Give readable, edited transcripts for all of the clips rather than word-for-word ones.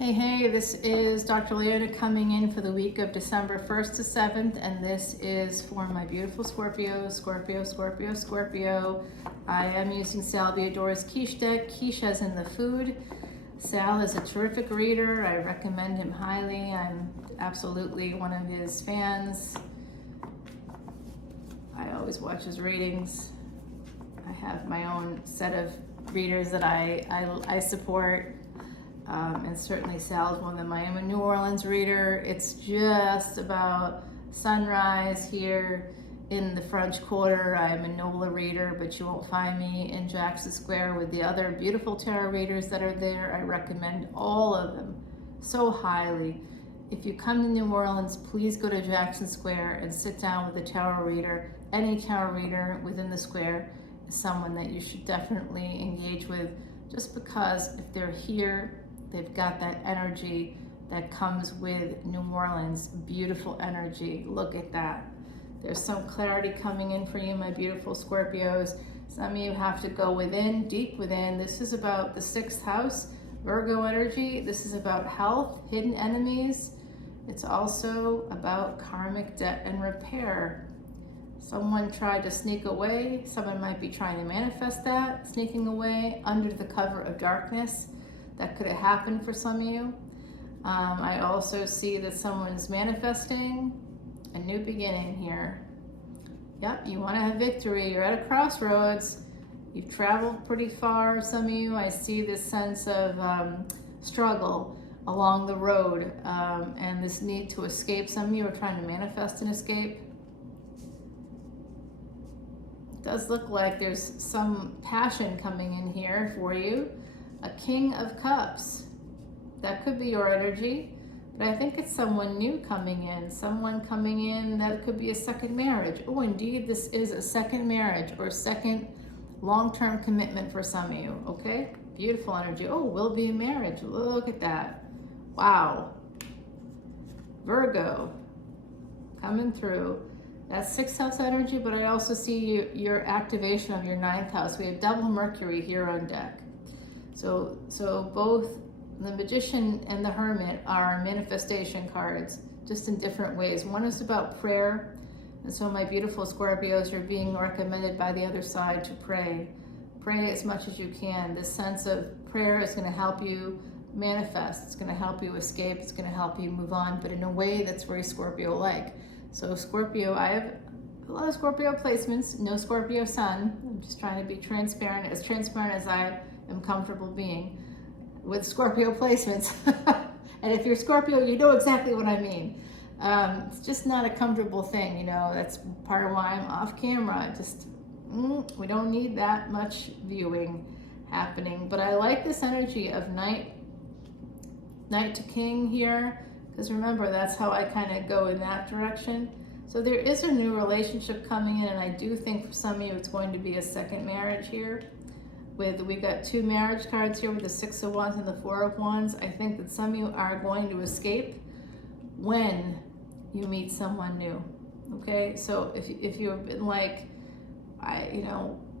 Hey, this is Dr. Leona coming in for the week of December 1st to 7th, and this is for my beautiful Scorpio. I am using Salvia Dora's Quiche deck. Quiche as in the food. Sal is a terrific reader. I recommend him highly. I'm absolutely one of his fans. I always watch his readings. I have my own set of readers that I support. And certainly Sal's one of them. I am a New Orleans reader. It's just about sunrise here in the French Quarter. I'm a NOLA reader, but you won't find me in Jackson Square with the other beautiful tarot readers that are there. I recommend all of them so highly. If you come to New Orleans, please go to Jackson Square and sit down with a tarot reader. Any tarot reader within the square is someone that you should definitely engage with, just because if they're here, they've got that energy that comes with New Orleans, beautiful energy. Look at that. There's some clarity coming in for you, my beautiful Scorpios. Some of you have to go within, deep within. This is about the 6th house, Virgo energy. This is about health, hidden enemies. It's also about karmic debt and repair. Someone tried to sneak away. Someone might be trying to manifest that, sneaking away under the cover of darkness. That could have happened for some of you. I also see that someone's manifesting a new beginning here. Yep, you want to have victory. You're at a crossroads. You've traveled pretty far, some of you. I see this sense of struggle along the road and this need to escape. Some of you are trying to manifest an escape. It does look like there's some passion coming in here for you. A King of Cups. That could be your energy, but I think it's someone new coming in. Someone coming in that could be a second marriage. Oh, indeed, this is a second marriage or second long-term commitment for some of you, okay? Beautiful energy. Oh, will be a marriage. Look at that. Wow. Virgo coming through. That's 6th house energy, but I also see your activation of your 9th house. We have double Mercury here on deck. So both the Magician and the Hermit are manifestation cards, just in different ways. One is about prayer, and so my beautiful Scorpios, you're being recommended by the other side to pray. Pray as much as you can. This sense of prayer is going to help you manifest. It's going to help you escape. It's going to help you move on, but in a way that's very Scorpio-like. So Scorpio, I have a lot of Scorpio placements, no Scorpio sun. I'm just trying to be transparent as I am comfortable being with Scorpio placements. And if you're Scorpio, you know exactly what I mean. It's just not a comfortable thing, you know. That's part of why I'm off camera. We don't need that much viewing happening. But I like this energy of knight to king here, because remember, that's how I kind of go in that direction. So there is a new relationship coming in, and I do think for some of you it's going to be a second marriage here. We got 2 marriage cards here with the 6 of Wands and the 4 of Wands. I think that some of you are going to escape when you meet someone new. Okay, so if you've been like,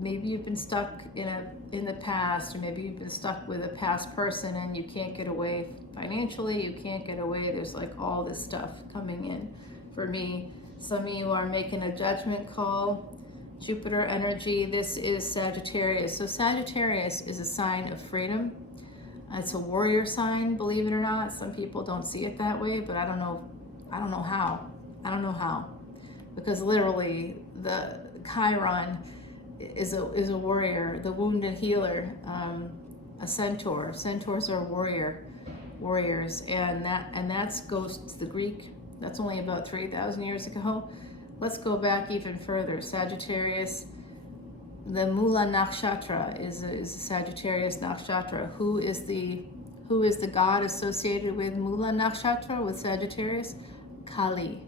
maybe you've been stuck in the past, or maybe you've been stuck with a past person and you can't get away financially. You can't get away. There's like all this stuff coming in. For me, some of you are making a judgment call. Jupiter energy, this is Sagittarius. So Sagittarius is a sign of freedom. It's a warrior sign, believe it or not. Some people don't see it that way, but I don't know how. Because literally the Chiron is a warrior, the wounded healer, a centaur. Centaurs are warriors, and that goes to the Greek. That's only about 3,000 years ago. Let's go back even further. Sagittarius, the Mula Nakshatra is a Sagittarius Nakshatra. Who is the god associated with Mula Nakshatra, with Sagittarius? Kali.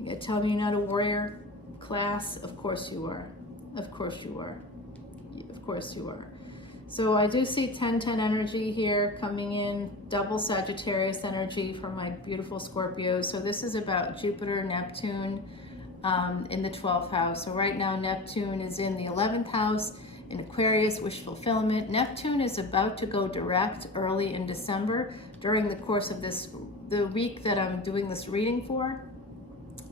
You gonna tell me you're not a warrior class? Of course you are. Of course you are. Of course you are. So I do see 10-10 energy here coming in, double Sagittarius energy for my beautiful Scorpios. So this is about Jupiter, Neptune in the 12th house. So right now Neptune is in the 11th house. in Aquarius, wish fulfillment. Neptune is about to go direct early in December during the course of the week that I'm doing this reading for.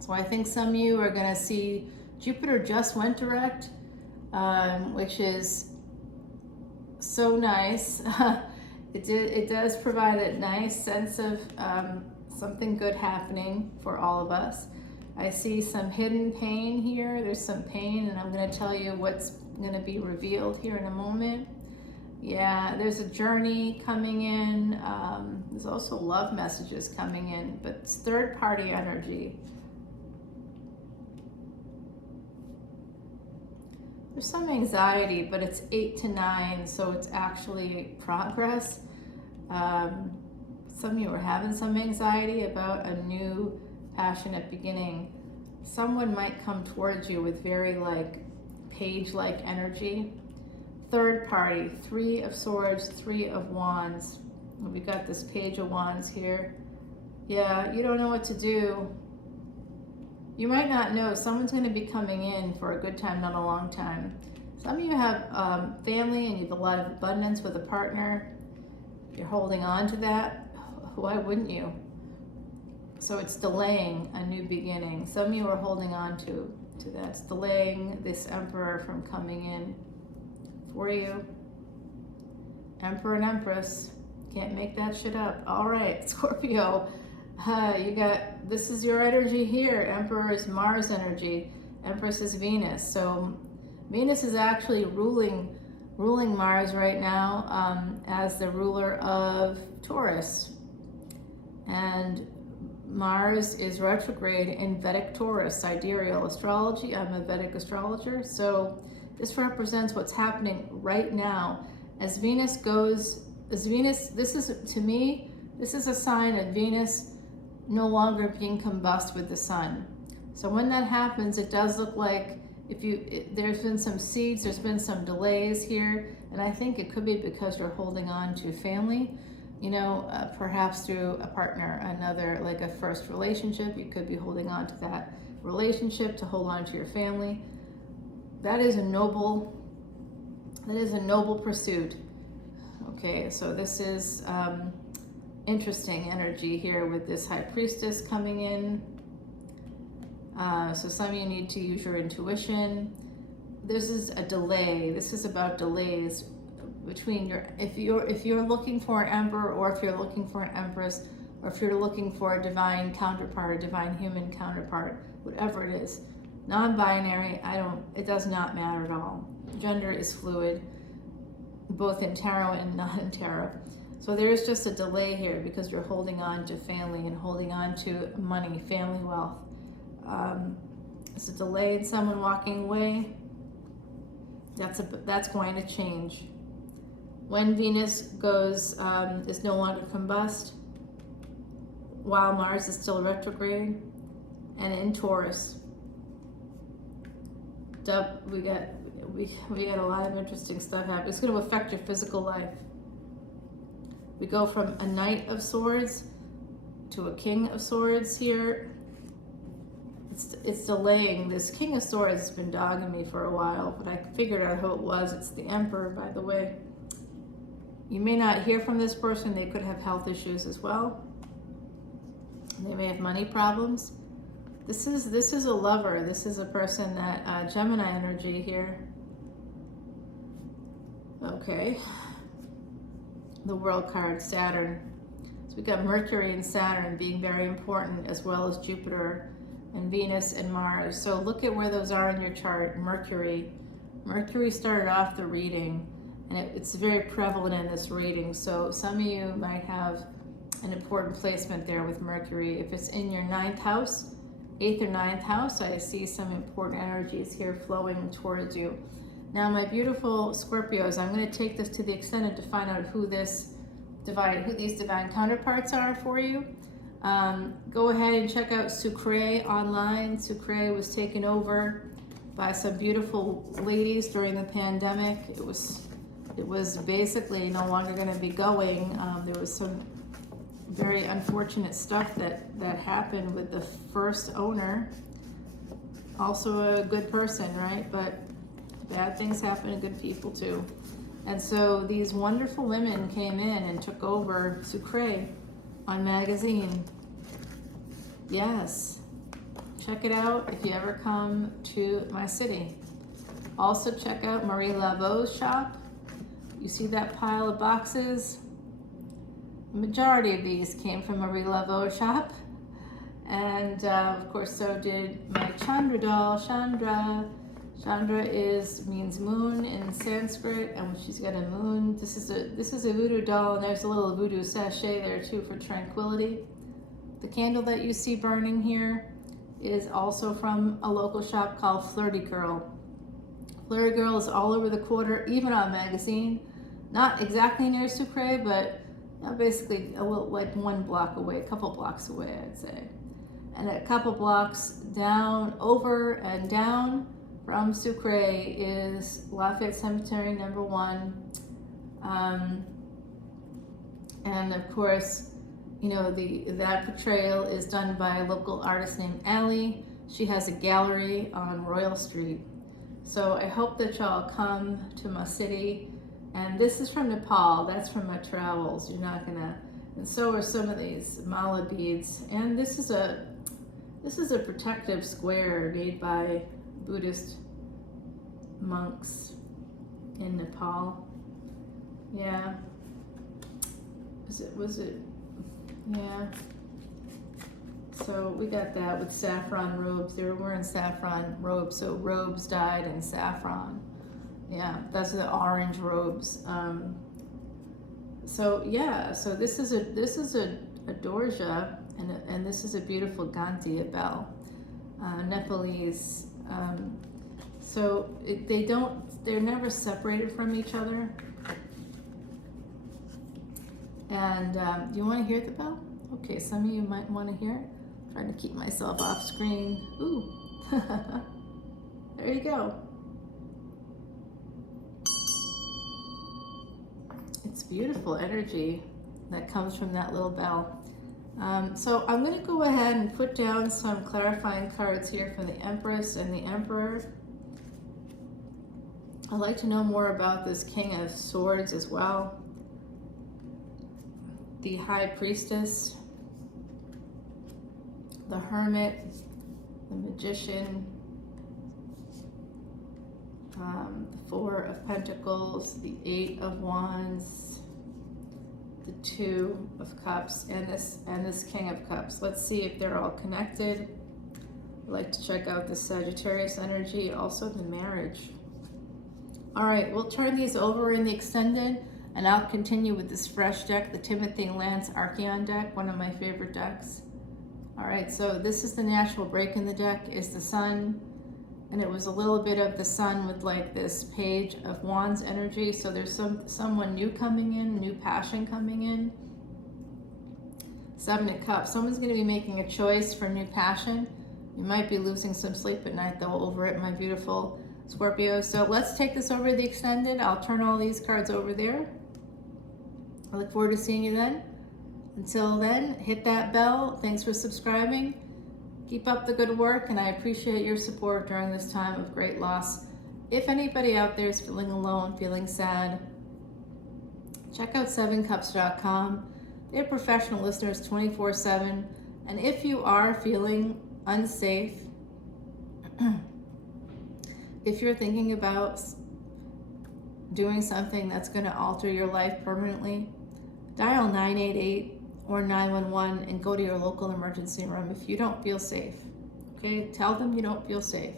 So I think some of you are going to see Jupiter just went direct, which is so nice. It does provide a nice sense of something good happening for all of us. I see some hidden pain here. There's some pain, and I'm going to tell you what's going to be revealed here in a moment. Yeah, there's a journey coming in. There's also love messages coming in, but it's third party energy. There's some anxiety, but it's 8 to 9, so it's actually progress. Some of you are having some anxiety about a new passionate beginning. Someone might come towards you with very page-like energy. Third party, 3 of Swords, 3 of Wands. We got this Page of Wands here. Yeah, you don't know what to do. You might not know. Someone's going to be coming in for a good time, not a long time. Some of you have family and you have a lot of abundance with a partner. You're holding on to that. Why wouldn't you? So it's delaying a new beginning. Some of you are holding on to that. It's delaying this Emperor from coming in for you. Emperor and Empress. Can't make that shit up. All right, Scorpio. This is your energy here. Emperor is Mars energy. Empress is Venus. So Venus is actually ruling Mars right now as the ruler of Taurus. And Mars is retrograde in Vedic Taurus, sidereal astrology. I'm a Vedic astrologer. So this represents what's happening right now. This is, to me, this is a sign of Venus no longer being combust with the sun. So when that happens, it does look like there's been some seeds, there's been some delays here, and I think it could be because you're holding on to family, perhaps through a partner, another, like a first relationship. You could be holding on to that relationship to hold on to your family. That is a noble pursuit. Okay, so this is interesting energy here with this High Priestess coming in. So some of you need to use your intuition. This is a delay. This is about delays between if you're looking for an emperor, or if you're looking for an empress, or if you're looking for a divine counterpart, a divine human counterpart, whatever it is. Non-binary, it does not matter at all. Gender is fluid, both in tarot and not in tarot. So there is just a delay here because you're holding on to family and holding on to money, family wealth. It's a delay in someone walking away. That's going to change. When Venus is no longer combust, while Mars is still retrograde, and in Taurus, we got a lot of interesting stuff happening. It's going to affect your physical life. We go from a Knight of Swords to a King of Swords here. It's delaying. This King of Swords has been dogging me for a while, but I figured out who it was. It's the Emperor, by the way. You may not hear from this person. They could have health issues as well. They may have money problems. This is a lover. This is a person that Gemini energy here. Okay. The World card, Saturn. So we got Mercury and Saturn being very important, as well as Jupiter and Venus and Mars. So look at where those are in your chart. Mercury started off the reading, and it's very prevalent in this reading. So some of you might have an important placement there with Mercury. If it's in your 9th house, 8th or 9th house, I see some important energies here flowing towards you. Now, my beautiful Scorpios, I'm going to take this to the Ascendant to find out who these divine counterparts are for you. Go ahead and check out Sucre online. Sucre was taken over by some beautiful ladies during the pandemic. It was basically no longer going to be going. There was some very unfortunate stuff that happened with the first owner. Also a good person, right? But Bad things happen to good people too. And so these wonderful women came in and took over Sucre on magazine. Yes. Check it out if you ever come to my city. Also check out Marie Laveau's shop. You see that pile of boxes? The majority of these came from Marie Laveau's shop. And of course, so did my Chandra doll, Chandra. Chandra means moon in Sanskrit, and she's got a moon. This is a voodoo doll, and there's a little voodoo sachet there too for tranquility. The candle that you see burning here is also from a local shop called Flirty Girl. Flirty Girl is all over the quarter, even on magazine. Not exactly near Sucre, but basically a little, like 1 block away, a couple blocks away, I'd say. And a couple blocks down, over and down from Sucre is Lafayette Cemetery number 1. And of course, you know, that portrayal is done by a local artist named Allie. She has a gallery on Royal Street. So I hope that y'all come to my city. And this is from Nepal. That's from my travels. You're not gonna. And so are some of these mala beads. And this is a protective square made by Buddhist monks in Nepal. Yeah. Was it? Yeah. So we got that with saffron robes. They were wearing saffron robes, so robes dyed in saffron. Yeah, that's the orange robes. So yeah, so this is a dorja, and this is a beautiful Gantia bell, Nepalese. So they're never separated from each other. And do you want to hear the bell? Okay, some of you might want to hear it. I'm trying to keep myself off screen. Ooh, there you go. It's beautiful energy that comes from that little bell. So I'm going to go ahead and put down some clarifying cards here from the Empress and the Emperor. I'd like to know more about this King of Swords as well. The High Priestess, the Hermit, the Magician, the Four of Pentacles, the Eight of Wands, the Two of Cups, and this King of Cups. Let's see if they're all connected. I'd like to check out the Sagittarius energy, also the marriage. All right, we'll turn these over in the extended, and I'll continue with this fresh deck, the Timothy Lance Archeon deck, one of my favorite decks. All right, so this is the natural break in the deck, is the Sun, and it was a little bit of the Sun with like this Page of Wands energy. So there's someone new coming in, new passion coming in. Seven of Cups, someone's gonna be making a choice for new passion. You might be losing some sleep at night though over it, my beautiful Scorpio. So let's take this over to the extended. I'll turn all these cards over there. I look forward to seeing you then. Until then, hit that bell. Thanks for subscribing. Keep up the good work, and I appreciate your support during this time of great loss. If anybody out there is feeling alone, feeling sad, check out 7cups.com. They have professional listeners 24/7. And if you are feeling unsafe, if you're thinking about doing something that's going to alter your life permanently, dial 988 or 911 and go to your local emergency room if you don't feel safe. Okay, tell them you don't feel safe.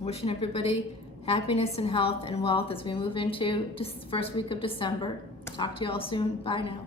Wishing everybody happiness and health and wealth as we move into this first week of December. Talk to you all soon. Bye now.